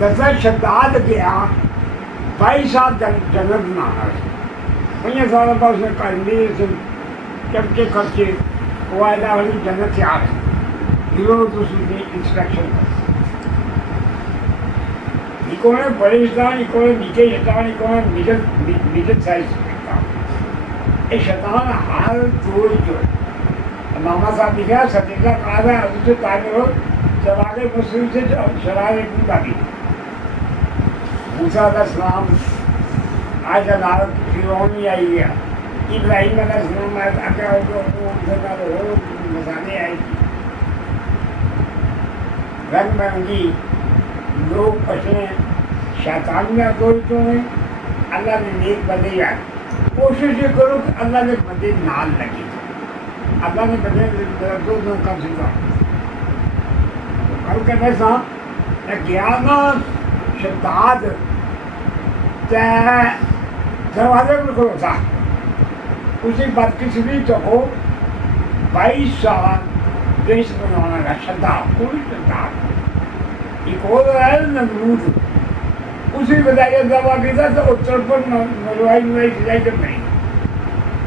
دسا شداد گیا 22 سال جنت میں آنا سی 5 سال بعد اس نے کرنی سے چمچے خرچے وائدہ والی جنت سے آ رہے ہیرو تو اس نے انسپیکشن کر ایکوں نے بڑے شیطان ایکوں نے نیچے شیطان ایکوں نے میڈل سائز شیطان یہ شیطان حال توڑ جو ماما صاحب لکھا ستیہ کہا ہے حضرت سے تعبیر ہو شرار مسلم سے شرار ابن باقی موسیٰ علیہ السلام آج عدالت فرعون ہی آئی گیا ابراہیم علیہ السلام آیا تھا کیا ہوگا وہ ان سے کہا ہو مزانے آئی تھی رنگ برنگی لوگ پسنے شیطان میں اکوڑتوں ہیں اللہ نے نیک بندے یاد کوشش یہ کرو کہ اللہ نے بندے نال لگے اللہ نے بندے دو کم سے کم کل کہنے سا گیانا شداد دروازے پر کھلو تھا اسی بدقسمی تو ہو 22 سال دیش بنانا کا شداد پوری شداد ایک اور ہے نمرود اسی بتائیے دعویٰ کی تھا تو اتر پر ملوائی سجائی کر نہیں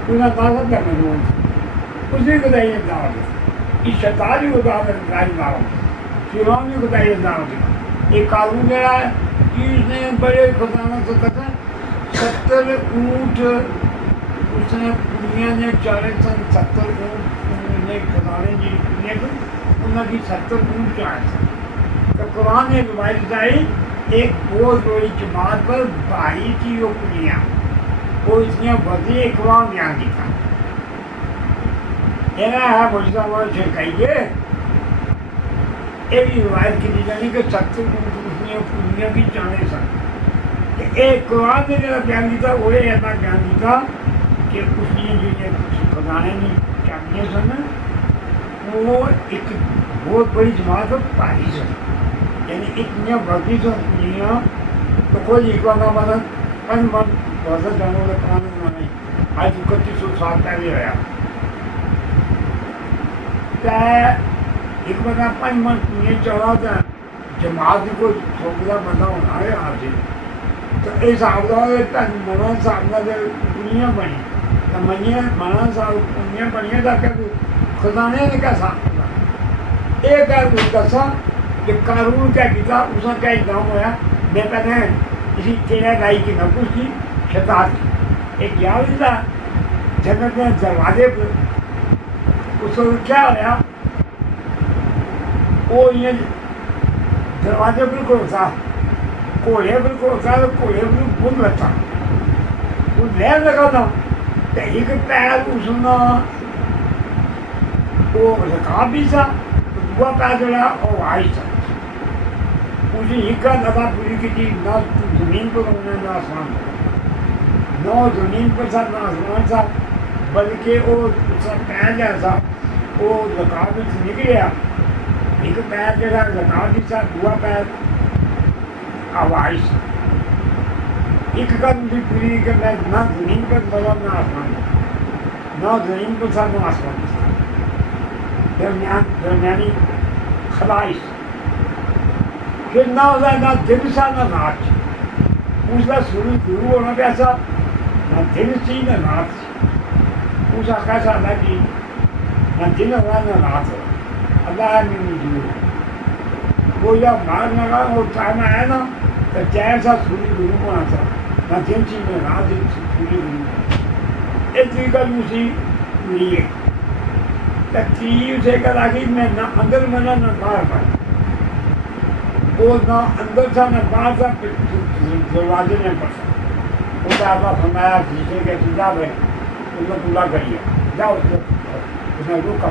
انہیں کہا تھا نمرود اسی بتائیے دعویٰ کی تھا اس شداد ہی بتا راج مارو فرعون نے بتائیے دعویٰ کی ایک قانون گیا ہے اس نے بڑے خزانہ سے کہا 70 اونٹ اس نے دنیا نے چارے سن 70 اونٹ نے خزانے کی دنیا کو انہوں کی 70 اونٹ چاہے سن تو قرآن نے روایت آئی ایک بہت بڑی جماعت پر بھاری تھی وہ کنیاں وہ اس نے وزیر اقوام بیان کی تھا ہے مجھے وہ چھڑکائیے ایک روایت کی دی جانی کہ 70 اونٹ اس نے کنیاں بھی چاہے سن ایک قرآن نے جب بیان دیتا وہ ایسا بیان دیتا کہ اس نے جو یہ خزانے میں چاہیے سن وہ ایک بہت بڑی جماعت پر پاری سن یعنی اتنی بڑی سن دنیا تو کوئی ایک بار مدد پن من بہت جانوں والے قرآن میں نہیں آج 3100 سال پہلے آیا ایک بار پن من یہ چڑھا تھا جماعت کو سوکھلا بندہ ہونا ہے آج تو اس آبدہ مولانا صاحب نے دنیا بنی تو مولانا صاحب دنیا بنی ہے تاکہ خزانے نے کیا صاف کرا ایک ہے اس دسا کہ قارون کیا کیا اس نے کیا انتظام ہوا میں کہتے ہیں اسی تیرہ لائی کی نقص کی شداد کی ایک یاد تھا جنت میں دروازے پر اس کو کیا ہوا وہ یہ دروازے پر کو تھا کوڑے پر کو تھا تو کوڑے پر بند رکھا وہ لہر لگا تھا تو ایک پیر اس نے وہ رکھا بھی تھا دعا پیر چڑھا اور وائش تھا اسے ایک کا دفعہ پوری کی تھی نہ زمین پر ہونا نہ آسمان پر نہ زمین پر تھا نہ آسمان تھا بلکہ وہ اس کا پیر جیسا وہ رکاوٹ میں سے نکلیا ایک پیر جیسا رکاوٹ بھی تھا دعا پیر آواز ایک کا بھی پوری کہ میں نہ زمین پر بلا نہ آسمان نہ زمین پر تھا نہ آسمان تھا درمیانی خلائش پھر نہ ہوتا نہ دل سا نہ ناچ اس کا شروع ہونا کیسا نہ دل سی نہ ناچ اس کا کیسا اللہ کی نہ دل ہوا نہ ناچ ہوا اللہ ہے میری جیو وہ جب مارنے کا وہ ٹائم آیا نا تو جیسا شروع ہونا تھا نہ دل سی نہ نہ دل سی شروع ہونا ایک طریقہ اسی لیے تکلیف سے کر آگئی میں نہ اندر منا نہ باہر پڑا وہ نہ اندر تھا نہ باہر تھا دروازے میں پڑا وہ تو آپ فرمایا جسے کے کتاب ہے اس نے پورا کریے جاؤ اس نے روکا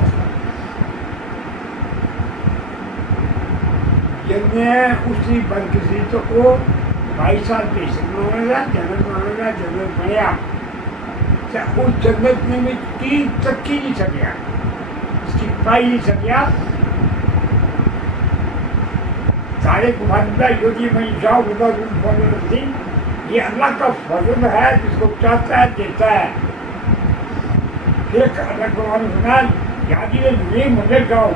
جب میں اسی بدقسمتوں کو 22 سال پیش مانا گیا جنت بنیا اس جنت میں بھی 3 تک ہی نہیں سکیا اس کی پائی نہیں سکیا سارے کماندہ یوگی میں جاؤ ادھر فضل یہ اللہ کا فضل ہے جس کو چاہتا ہے دیتا ہے پھر اللہ کو سنا یادی میں مدد جاؤ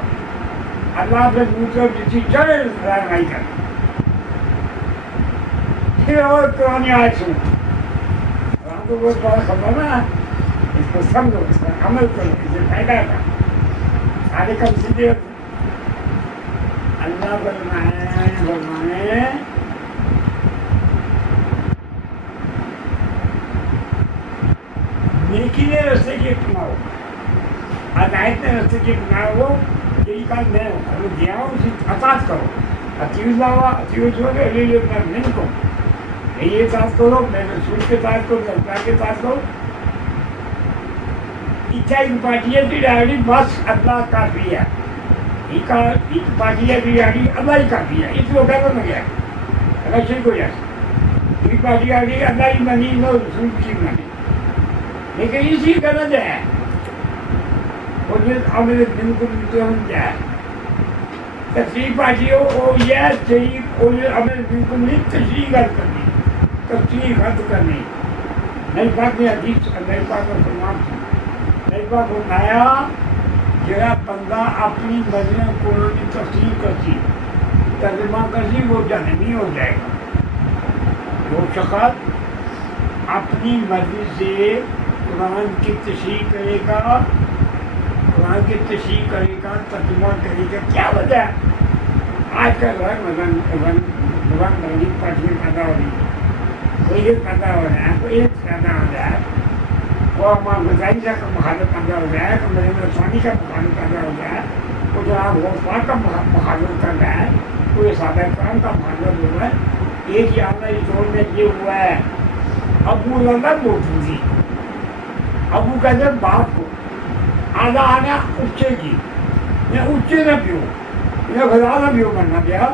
اللہ سے دوسرے کسی چڑھے نہیں کرتا سیدھے اور قرآن آیت سنو. قرآن تو بہت بڑا خبر نا, اس کو سمجھو, اس پر عمل کرو, اس سے فائدہ تھا. سارے کم سیدھے ہوتے. اللہ فرمانے نیکی نے رستے کی اپناؤ, ہدایت نے رستے کی اپناؤ. یہی کام میں دیا ہوں, اسی اطاعت کرو. اطیعوا اللہ اطیعوا الرسول اولی الامر منکم. یہ اطاعت کرو, میں رسول کے اطاعت کرو, اللہ کے اطاعت کرو. ایک پارٹی ہے کہ بس اللہ کافی ہے, ایک پارٹی ہے کہ اللہ ہی کافی ہے. اس کو کہہ گیا الیکشن کو جیسے ایک پارٹی آ گئی اللہ ہی بنی نہ رسول کی بنی, لیکن اسی غلط ہے. عمل بالکل ہے تشریح پارٹی ہو یہ صحیح عمل بالکل نہیں, تشریح غلط کرنی, تفصیل غلط کرنی. نئی بات میں حدیث نئی بات کا فرمان نئی بات بنایا جڑا بندہ اپنی مرضی قرآن کی تفصیل کرتی ترجمہ کرتی وہ جہنمی ہو جائے گا. وہ شخص اپنی مرضی سے قرآن کی تشریح کرے گا, قرآن کی تشریح کرے گا, ترجمہ کرے گا. کیا وجہ ہے آج کل رنگ برنگی پارٹیاں پیدا ہو رہی ہے, کوئی ایک پیدا ہو رہا ہے, کوئی ایک پیدا ہو رہا ہے, وہ غذائی کا مخالف پیدا ہو رہا ہے, کوئی مریم ثانی کا مخالف پیدا ہو رہا ہے, کوئی جناب غوث کا مخالف کر رہا ہے, کوئی صحابہ کرام کا مخالف ہو رہا ہے. ایک ہی آنا اس دور میں یہ ہوا ہے. ابو اللہ موجودی ابو کہتے ہیں باپ کو آدھا آنا اچھے کی, میں اچھے نہ پیوں, میں خدا نہ پیوں کرنا پیا.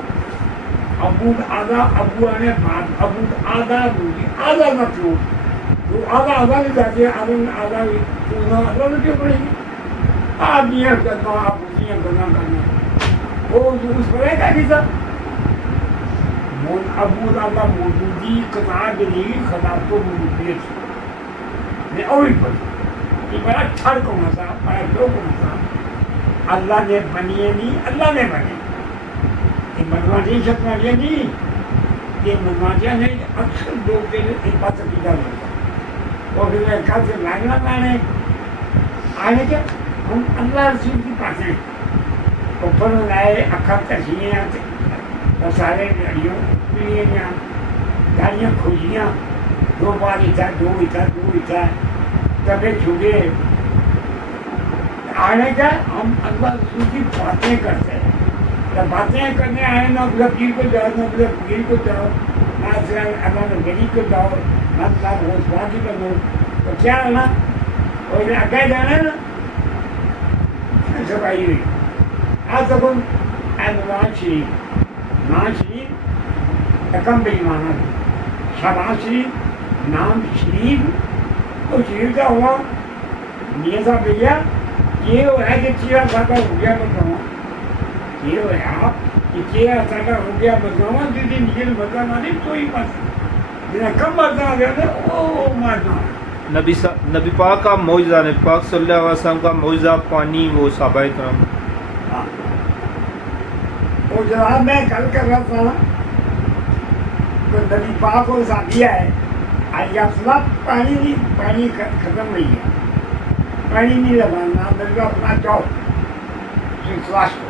ابو آدھا ابو آنے بات ابو آدھا بولی آدھا نہ پیوں, تو آدھا نہیں جاتے, آدھا نہ کیوں پڑے گی. آدمیاں کرنا ابویاں کرنا وہ اس پر ہے کیا کیسا ابو اللہ موجودی قطار دلی خدا کو موجودیت میں اوی پڑھی. یہ بڑا چھڑ کو مسا, بڑا جو کو مسا. اللہ نے بنیے نہیں, اللہ نے بنے. یہ منواٹی شکماٹیاں نہیں, یہ منواٹیاں نہیں. اکثر لوگ کے لیے ایک بات عقیدہ ہوتا وہ پھر کل سے لائنا لانے آنے کے ہم اللہ رسول کی باتیں اوپر لائے اکھر تشیاں سارے گاڑیوں گاڑیاں کھوجیاں دو بار اتھا کبھی چھوڑے آنے کا. ہم اللہ رسول کی باتیں کرتے ہیں. جب باتیں کرنے آئے نہ پیر کو جاؤ, نہ پیر کو جاؤ, نہ اللہ نبی کو جاؤ, نہ اللہ غوث کی بنو, تو کیا ہے نا اور آگے جانا ہے نا سب آئی ہوئی. آج تک نواز شریف کم بے ایمانہ شہباز شریف نام شریف, تو شریف کا ہوا میاں صاحب بھیا یہ ہو ہے کہ چیرا ساٹا ہو گیا بتاؤں, یہ ہو ہے آپ کہ چیرا ساٹا ہو گیا بتاؤں. دیدی نکل بتانا نہیں کوئی بات جنہیں کم مرنا گیا تھا وہ مرنا. نبی پاک کا معجزہ, نبی پاک صلی اللہ علیہ وسلم کا معجزہ پانی وہ صحابہ کرام. وہ جناب میں کل کر رہا تھا تو نبی پاک کو صحابیہ ہے یا پانی ختم نہیں ہے, پانی نہیں لگانا, بلکہ اپنا جاؤ سواس کو.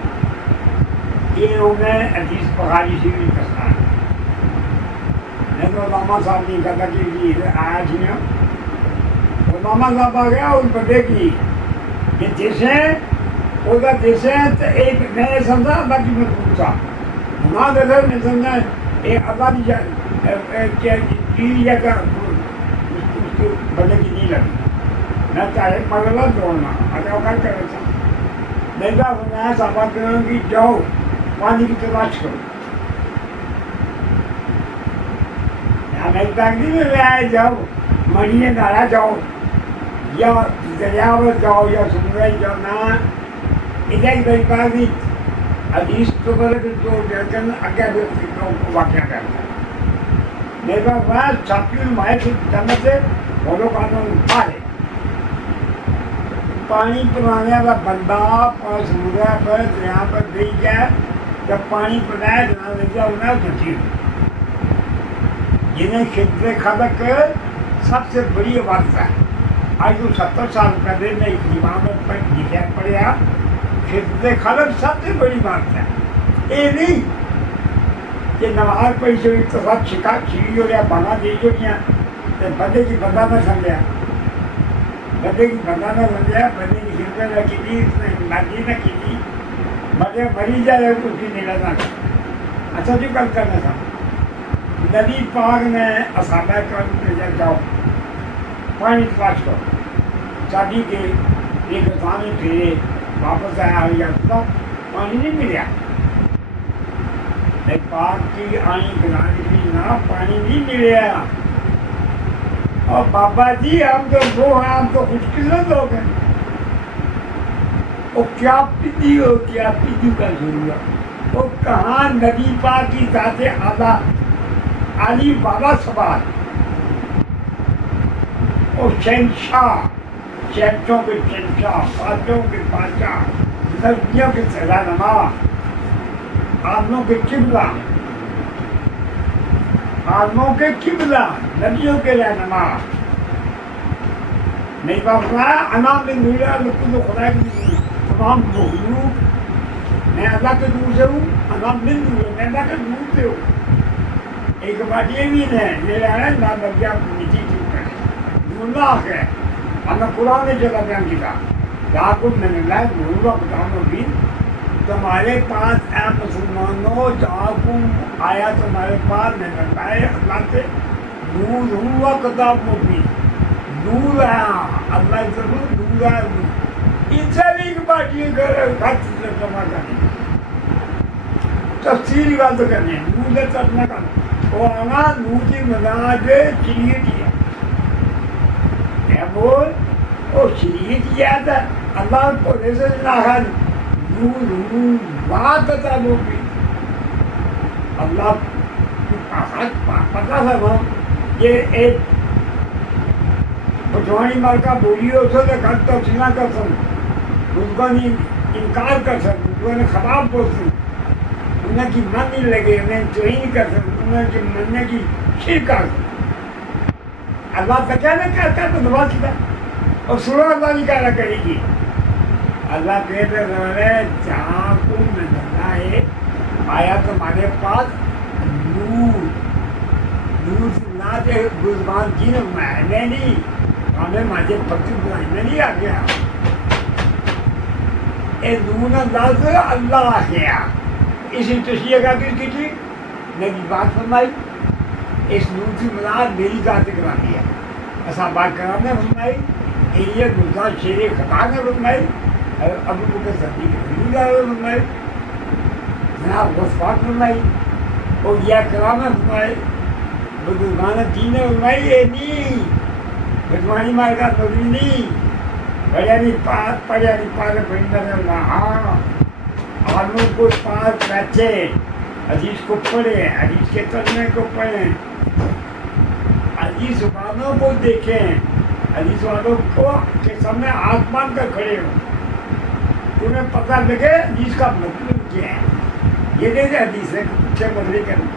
یہ انہیں حدیث بخاری سے بھی کرتا ہے. نہیں تو علامہ صاحب نہیں کہتا کہ آیا جی نا علامہ صاحب آ گیا اس بندے کی یہ جیسے وہ جیسے ایک میں سمجھا اللہ کی مضبوط تھا نہ دل میں سمجھا ایک اللہ کی یا اس کو بندے کی نہیں لگی. میں چاہے مغلہ دوڑنا اگر وہ کر رہا تھا نہیں تھا میں صحابہ کرام کی جاؤ پانی کی تلاش کرو. میں تاکہ میں آئے جاؤ مڑیے نارا جاؤ یا دریا پر جاؤ یا سمندر جاؤ نہ ادھر بڑی بات نہیں. حدیث تو جو اگے واقعہ کرتا ہے میرے پاس وہاں چھاپی مائے سے جنت سے بولو قانون پالے پانی پلانے والا بندہ سمندر پر دریا پر دے گیا جب پانی پلایا جہاں لے گیا انہیں جٹھی جنہیں خدمت خلق سب سے بڑی عبادت ہے. آج تو 70 سال پہلے میں ایک امام پر لکھا پڑھا خدمت خلق سب سے بڑی بات ہے. یہ نہیں کہ نماز پڑھی جو اتفاق چھکا چھڑی ہو رہا بنا دی جو نہیں بندے کی بندہ نہ سمجھا, بندے کی بندہ نہ سمجھا, بندے کی خدمت نہ کی تھی, اس نے مرضی نہ کی تھی, بندے مری جائے اس کی نہیں لگنا. اچھا جو کل کرنا تھا نبی پاک نے اصحابہ کرام نے جاؤ پانی تلاش کرو, چابی کے ایک پانی پھیرے واپس آیا یا پانی نہیں ملیا. پاک کی آئی گرانی کی نہ پانی نہیں ملیا. اور بابا جی ہم تو وہ ہیں, ہم تو خوش قسمت ہو گئے. وہ کیا پیتی ہو, کیا پیتی کا ضرورت. وہ کہاں نبی پاک کی ذات اعلیٰ علی بابا سوال, وہ شہنشاہ, شہنشوں کے شہنشاہ, بادشاہوں کے بادشاہ, نبیوں کے سزا نما, عالموں کے قبلہ, عالموں کے قبلہ, نبیوں کے رہنما. نہیں بات سنایا انام بن نورا لکل خدا کی تمام مخلوق میں اللہ کے نور سے ہوں. انام بن نور میں اللہ کے نور سے ہوں. ایک بات یہ بھی ہے میرا ہے نہ نبی آپ نیچی چیز کریں اللہ ہے. ہمیں قرآن نے جگہ بیان کیا یعقوب میں نے لائے نور بتاؤں بھی تمہارے پاس اے مسلمانوں یعقوب آیا تمہارے پاس میں نے لائے اللہ سے نور ہوا کتاب مبین, نور آیا اللہ ضرور نور آیا. ان سے بھی ایک بات یہ کرے خط سے جمع کریں تفصیل بات کرنے نور سے ترجمہ کرنا وہ آنا نور کی مزاج شریعت ہے. بول وہ شریعت کیا تھا اللہ کو ایسے ناخذ نور بات تھا وہ بھی اللہ پتہ تھا نا یہ ایک پٹوانی مار کا بولی ہو سو تو گھر تفصیل نہ کر سکوں, اس کو نہیں انکار کر سکوں, اس کو خراب بول سکوں, انہیں کی من نہیں لگے, انہیں توہین کر سکوں, انہیں کی مننے کی شرک کر سکوں. اللہ کا کیا نہ کہتا تو دعا کیا اور سنو اللہ نہیں کہا کرے گی. اللہ کہتے رہے جہاں کو میں ہے آیا تمہارے پاس نور, نور نہ دے گزبان جن میں نہیں ہمیں مجھے پتی بنائی میں نہیں آ گیا. اے نور لفظ اللہ ہے. اسی تشریح کا کس کی تھی نبی بات فرمائی اس نور کی مراد میری ذات کرانی ہے. ایسا بات کرام نے فرمائی, یہ گلزار شیر خطا نے فرمائی, ابو بکر صدیق نے فرمائی, جناب غصفات فرمائی, اور یہ کرام نے فرمائی, بزرگان دین نے فرمائی. یہ نہیں بھجوانی مار کا نبی نہیں بڑھانی پاس پڑھانی پاس بڑی نظر ہاں عالموں کو پاس بیٹھے حدیث کو پڑھیں, حدیث کے ترجمے کو پڑھیں, حدیث والوں کو دیکھیں, حدیث والوں کو کے سامنے ہاتھ باندھ کر کھڑے ہو, تمہیں پتہ لگے حدیث کا مطلب کیا ہے. یہ نہیں حدیث ہے کچھ بدلے کرنا.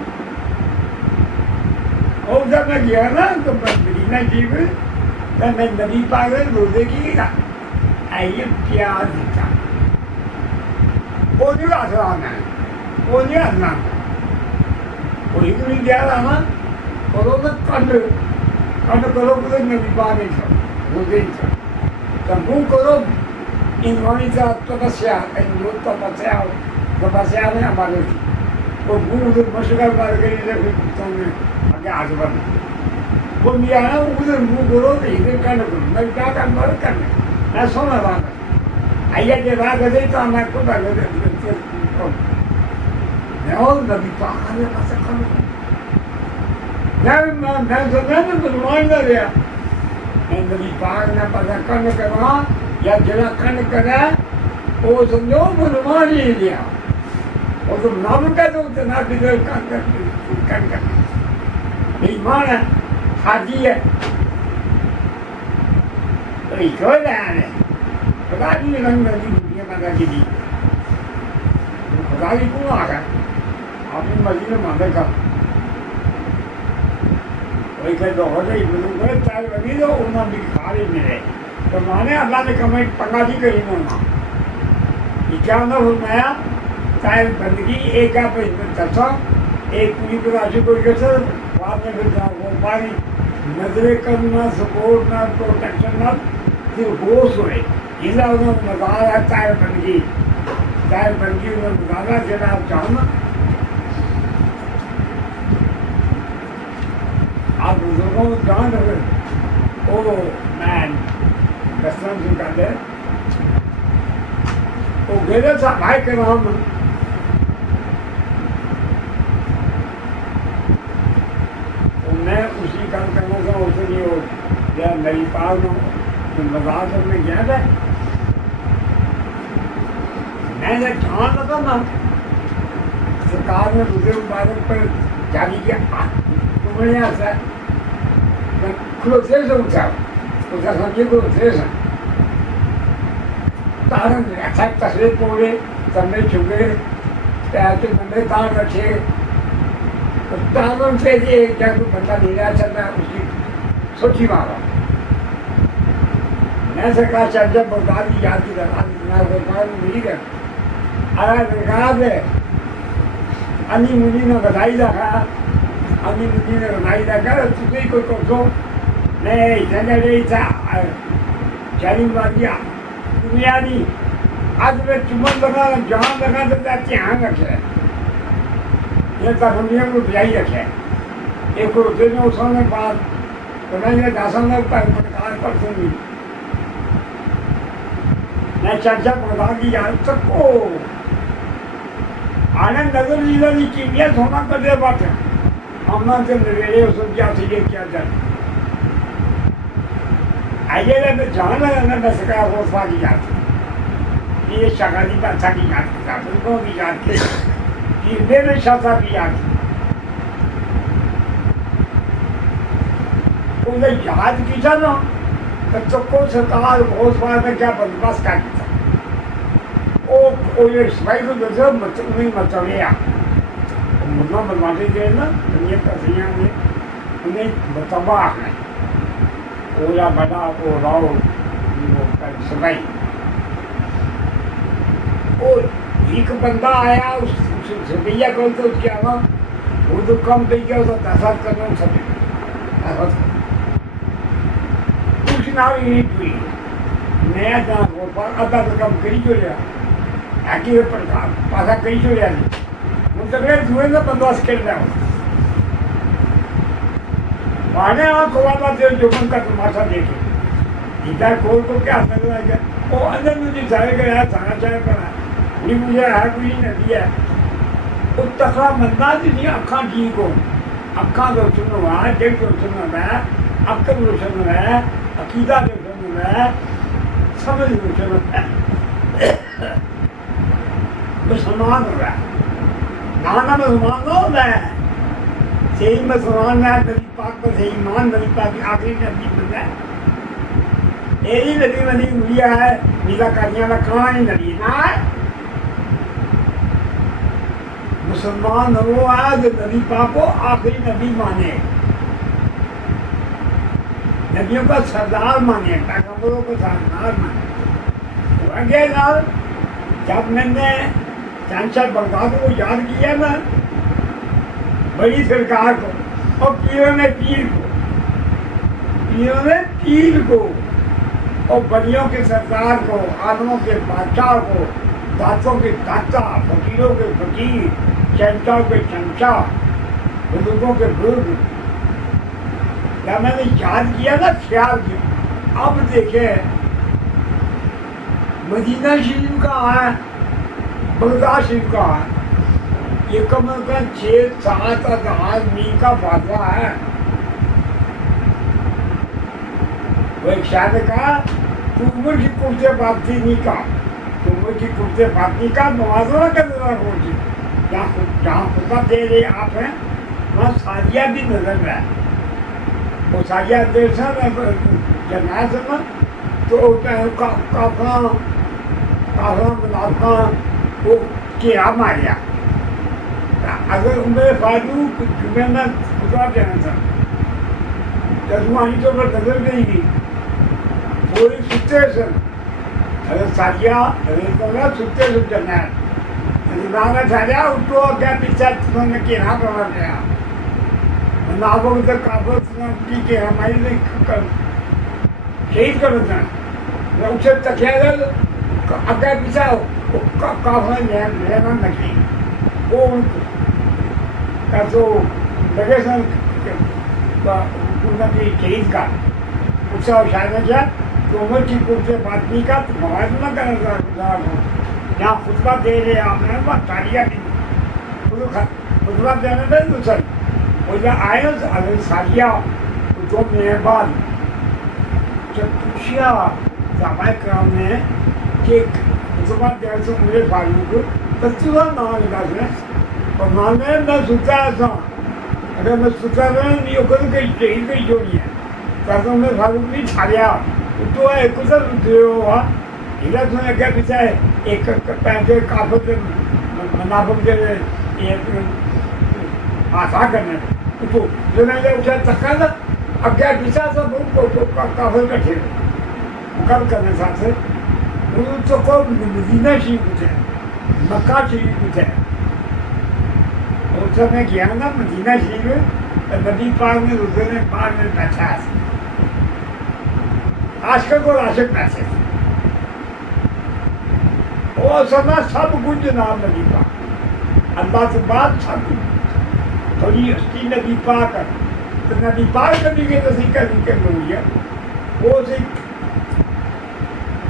اور جب میں گیا نا تو مدینہ جیب میں نبی پاک روزے کی آئیے پیاز دکھا وہ نہیں آسان ہے, وہ نہیں آسان ہے, وہ ایک نہیں دیا رہا نا کرو تو کنڈ کرو تو نبی پاک نہیں سب روزے نہیں سب تو منہ کرو انہوں کا تپسیا تپسیا میں ہمارے وہ منہ مشکل کر کے آگے آگے بڑھنا وہ میا نا ادھر منہ کرو تو ادھر کنڈ کرو میں کیا کرنا کرنے میں سونا رہا آئیے جب آ گئے تو میں خود آ گئے میں اور نبی پاک آنے پاس کروں میں سمجھا نا مسلمان نہ رہا میں نبی پاک نے پتا کنڈ کرنا یا جنا کنڈ کرا وہ سمجھو مسلمان ہی لیا اور تم نام کہہ دو تو نہ کدھر کنڈ کرنا ایمان ہے حاجی ہے تو ایک ہو رہا ہے خدا کی رنگ نبی دنیا میں کی دی خدا کی کیوں آ گیا آپ نے مسجد میں ماندر کا وہی کہ تو ہو گئی بزرگ چائے لگی تو انہوں نے کھاڑی ملے تو مانے اللہ نے کمائی پنگا دی کری نہ یہ کیا نہ فرمایا چائے بندگی ایک آپ دسا ایک پوری راشی کو کیسے بعد میں پھر وہ پانی نظریں کرنا سپورٹ نہ پروٹیکشن نہ پھر ہوش ہوئے یہ انہوں نے نظارہ چائے بندگی انہوں نے نظارہ جنا آپ چاہنا آپ بزرگوں کو جان رہے وہ میں دستان سے کہتے وہ گیرے صاحب بھائی کے نام میں اسی کام کرنا تھا اسے نہیں ہو یا میری پاس مزاق کرنے گیا تھا میں نے جان لگا نا سرکار نے دوسرے مبارک پر جاری کیا تمہیں ایسا میں کھلوتے سے اٹھا اس کا سمجھے کھلوتے سے تارن اچھا تصویر پوڑے کمرے چھپے ایسے کمرے تار رکھے تارن سے یہ کیا کوئی بندہ نہیں رہا چل رہا اس کی سوچی مارا میں سرکار چل جب بغداد کی یاد کی طرح ملی گیا سرکار ہے انی مجھے نے بدائی رکھا انی مجھے نے بدائی رکھا تجھے کوئی کو میں اتنا رہی تھا چیلنج مار دیا دنیا نہیں آج میں چمن لگا جہاں لگا تو دھیان رکھے یہ تخمیا کو بجائی رکھے ایک روپے میں اسوں نے بات تو میں نے داسوں میں پرکار پر سنی میں چرچا پڑھا کی یاد تک کو آنند نظر لیلا نہیں کیمیا سونا کر دے بات ہے ہمنا سے نویرے اس کو کیا سیئے کیا جائے آئیے لے میں جانا رہنا میں سکا ہوفا کی یاد یہ شاگردی بادشاہ کی یاد کی بزرگوں کی یاد کی یہ میرے شاہ صاحب کی یاد کی انہیں یاد کی تھا نا تو کو سرکار ہوفا میں کیا بندوبست کر دی تھا وہ یہ سبائی کو دوسرا انہیں مطلعیا مدنہ بنواتے تھے نا دنیا کا سیاں نے انہیں بتباہ ہے اولا بڑا وہ راؤ سبائی وہ ایک بندہ آیا اس سبیہ کو تو اس کے آنا وہ تو کم پہ کیا ہوتا تحصیل کرنا ان سبھی کچھ نہ ہی ہوئی نیا جہاں وہ پر ادھا تو کم کری جو لیا ایکی پر پاسا کری جو لیا نہیں منتقلے دوئے نا بندواز کر رہا ہوں وانے وہاں کوالا دے جو من کا تماشا دیکھے ادھر کول کو کیا نظر آئے گا وہ اندر مجھے سارے گیا سانا چاہے پڑا یہ مجھے ہے کوئی ندی ہے وہ تخلا مندہ جنہیں اکھاں ٹھیک ہو اکھاں روشن ہوا دل روشن ہوا عقل روشن ہوا عقیدہ روشن ہوا سمجھ روشن ہوا مسلمان ہو رہا ہے نانا مسلمان نہ ہوتا ہے صحیح مسلمان ہے نبی پاک پر صحیح ایمان نبی پاک کی آخری نبی بندہ ہے یہی نبی منی ملیا ہے میرا کریاں کا کہاں ہی نبی نہ ہے مسلمان وہ ہے جو نبی پاک کو آخری نبی مانے نبیوں کا سردار مانے پیغمبروں کا سردار مانے اگے نال جب میں نے چانچہ بغداد کو یاد کیا نا بڑی سرکار کو اور پیروں نے پیر کو اور بڑیوں کے سردار کو عالموں کے بادشاہ کو دانتوں کے دانتا فقیروں کے فقیر چمچاؤں کے چمچا بزرگوں کے بزرگ جب میں نے یاد کیا نا خیال کیا اب دیکھیں مدینہ شریف کا ہے بغداد شریف کا ہے یہ کم از کم 6-7 ہزار میل کا فاصلہ ہے وہ ایک شاعر نے کہا تو عمر کی کرتے باتیں نہیں کہا تو عمر کی کرتے بات نہیں کہا موازنہ کا نظر ہوتی جہاں خدا دے رہے آپ ہیں وہاں ساریہ بھی نظر رہا ہے وہ ساریہ دیر سے جنائے سے نا تو کافراں منافقاں وہ کیا ماریا اگر عمر فاروق جمعہ میں خدا دینا تھا جذبانی طور پر نظر نہیں گئی پوری ستے سن حضرت سادیا حضرت اللہ ستے سن جنات نانا سادیا اٹھو کیا پیچھا تمہیں نے کہنا پڑا گیا نابو تک کابل کی کہ ہماری نے شہید کر دینا میں اسے تکیا گا اگر پیچھا کافی لینا نکی وہ ان کا تو لگے سن انہوں نے شہید کا اس سے شاید کیا کہ عمر کی کچھ سے بات نہیں کا تو مواد نہ کرنا یہاں خطبہ دے رہے آپ نے بات تاریخ خطبہ دینے میں دوسر وہ جب آئے اگر سالیہ جو مہربان جب پوچھیا صحابہ کرام نے کہ خطبہ دینے سے مجھے فاروق تجربہ نام لگا سے اور نام میں سوچا ایسا اگر میں سوچا رہا ہوں یہ خود کئی شہید کئی جو نہیں ہے تاکہ میں فاروق نہیں چھا لیا تو ایک کچھ رکھے ہوا ادھر تو نے کیا پیچھا ہے ایک پیسے کافت منافق جو ہے آسا کرنے تو جو میں نے اسے تکا تھا اگیا پیچھا سب کافت کٹھے مقابل کرنے ساتھ سے انہوں تو کو مدینہ شریف کچھ ہے مکہ شریف کچھ ہے اس میں کیا نا مدینہ شریف نبی پاک میں حضور نے پاک میں بیٹھا ہے عاشق اور عاشق بیٹھے وہ سنا سب کچھ جناب نبی پاک اللہ سے بات سب کچھ تھوڑی ہستی نبی پاک تو نبی پاک نبی کے تصدیق کر لوگ وہ سے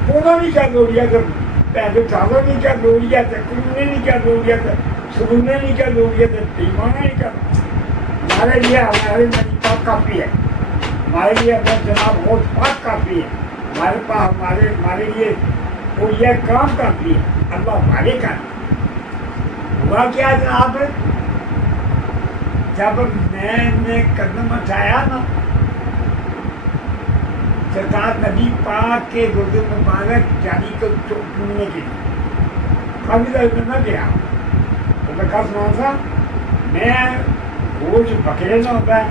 پونا نہیں کر لوگ پہلے چاول نہیں کر لوگ کلنے نہیں کر لوگ سگنے نہیں کر لوگ پیمانا نہیں کر ہمارے لیے ہمارے نبی پاک کافی ہے ہمارے لیے اپنا جناب بہت پاک کافی ہے ہمارے پاس ہمارے لیے وہ یہ کام کافی ہے اللہ ہمارے کا ہوا کیا جناب جب میں نے قدم اٹھایا نا سرکار نبی پاک کے روزے مبارک جانی کو چننے کے لیے کبھی درد نہ گیا تو میں کہا سنا تھا میں گوشت بکرے نہ ہوتا ہے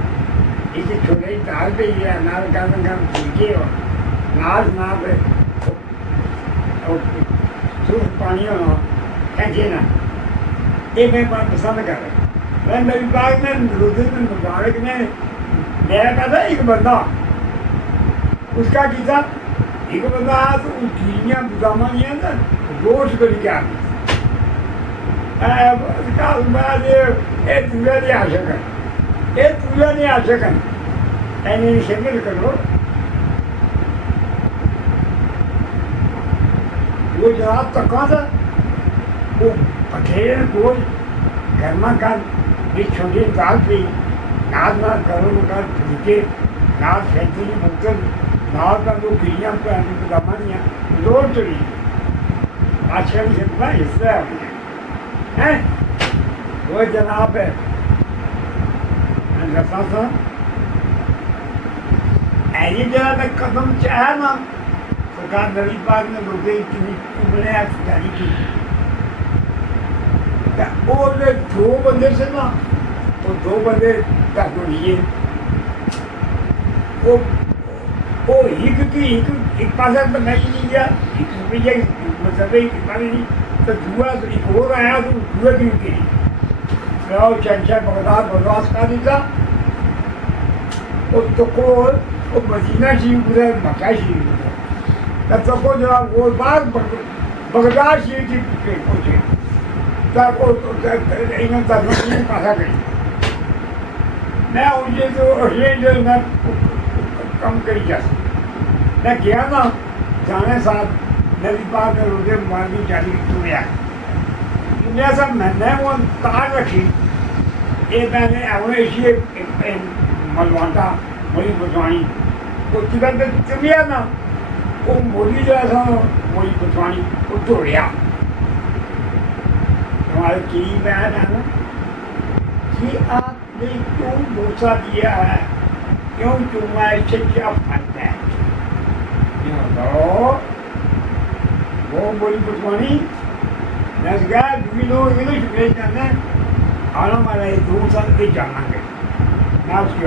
اسے چھوٹے دال پہ ہی ہے نال گرم گرم پھلکے اور ناز نہ پہ سرخ پانی ہونا پھینکے نا یہ میں پسند کر رہا میں نبی پاک نے روزے مبارک میں میرا کہا تھا ایک بندہ اس کا کی تھا ایک بندہ آیا تو اس کیڑیاں بدامہ نہیں ہیں نا گوشت کو لے کے آتی یہ تجھے نہیں آ سکا یہ تجھے نہیں آ سکا اینے شکل کرو وہ جناب تک کہاں تھا وہ پٹھیرے گوشت گرما کر بھی چھوٹی دال پہ ناز نہ گرم کر پھلکے ناز پھینکتی بوتل نال کا جو کیڑیاں پہ بدامہ نہیں ہیں زور چڑی آج کل کتنا حصہ ہے وہ جناب ہے رسا تھا ایسی جگہ میں قدم چاہا نا سرکار نبی پاک نے روزے اتنی چمڑے جاری کی وہ دو بندے سے نا وہ دو بندے تک لیے وہ ایک پاس تو میں نہیں گیا ایک روپیہ مطلب ایک پانی نہیں تو دعا ایک اور آیا تو دعا کی کی شہنشاہ بغداد بدواس کا دیتا اور تو کو وہ مدینہ شریف گزرا مکہ شریف گزرا تب تو کو جناب وہ بات بغداد شریف کی پہنچے تب وہ انہوں ترجمہ پاسا کری میں ان سے جو میں کم کری جا سکتا میں گیا نا جانے ساتھ نبی پاک نے روزے مبارک جاری چنیا دنیا سے میں نے وہ تار رکھی یہ میں نے ایسے ملوانتا مولی بٹوانی وہ چکن پہ چمیا نا وہ مولی جو ایسا مولی بٹوانی وہ توڑیا ہمارے قریب آیا تھا نا کہ آپ نے کیوں بوسا دیا ہے کیوں چوما اس سے کیا فرق ہے وہ مولی بٹوانی میں نے کہا بھی لوگ انگلش بھیج کرنے آنا ہمارا یہ 2 سال کے جانا گے میں اس کی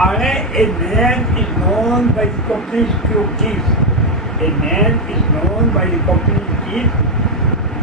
a man is known by the company's keys. A man is known by the company's keys.